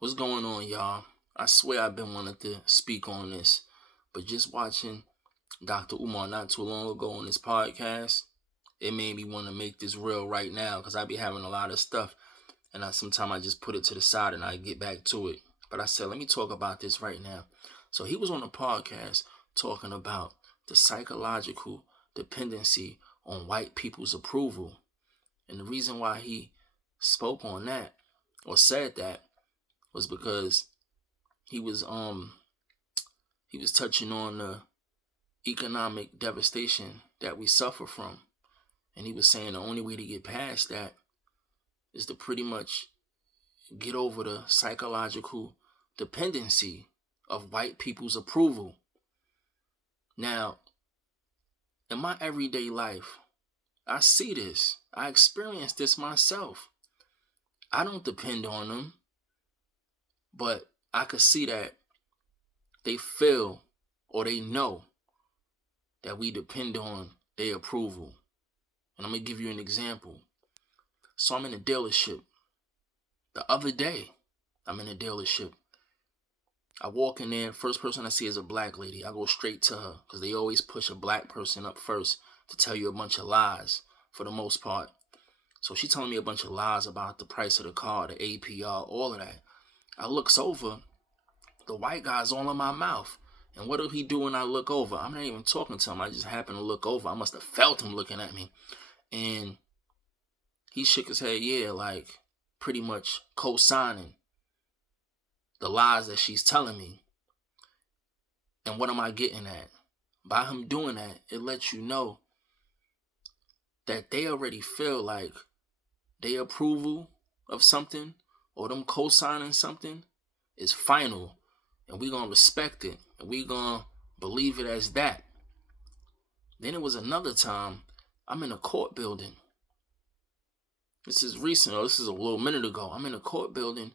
What's going on, y'all? I swear I've been wanting to speak on this, but just watching Dr. Umar not too long ago on this podcast, it made me want to make this real right now because I be having a lot of stuff, and sometimes I just put it to the side and I get back to it. But I said, let me talk about this right now. So he was on a podcast talking about the psychological dependency on white people's approval, and the reason why he spoke on that or said that was because he was he was touching on the economic devastation that we suffer from, and he was saying the only way to get past that is to pretty much get over the psychological dependency of white people's approval. Now, in my everyday life, I see this. I experience this myself. I don't depend on them, but I could see that they feel or they know that we depend on their approval. And I'm going to give you an example. So I'm in a dealership. The other day, I'm in a dealership. I walk in there, first person I see is a black lady. I go straight to her because they always push a black person up first to tell you a bunch of lies for the most part. So she's telling me a bunch of lies about the price of the car, the APR, all of that. I looks over, the white guy's all in my mouth. And what did he do when I look over? I'm not even talking to him. I just happened to look over. I must have felt him looking at me. And he shook his head, yeah, like pretty much co-signing the lies that she's telling me. And what am I getting at? By him doing that, it lets you know that they already feel like their approval of something or them co-signing something is final. And we're going to respect it. And we're going to believe it as that. Then it was another time, I'm in a court building. This is recent, or this is a little minute ago. I'm in a court building.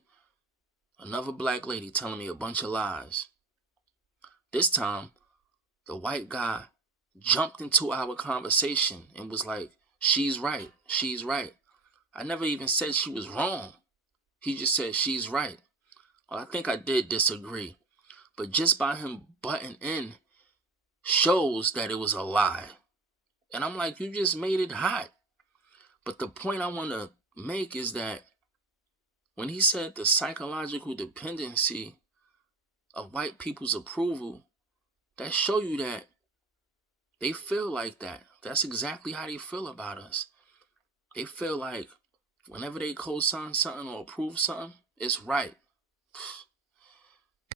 Another black lady telling me a bunch of lies. This time, the white guy jumped into our conversation and was like, she's right, she's right. I never even said she was wrong. He just said she's right. Well, I think I did disagree. But just by him butting in shows that it was a lie. And I'm like, you just made it hot. But the point I want to make is that when he said the psychological dependency of white people's approval, that show you that they feel like that. That's exactly how they feel about us. They feel like whenever they co-sign something or approve something, it's right.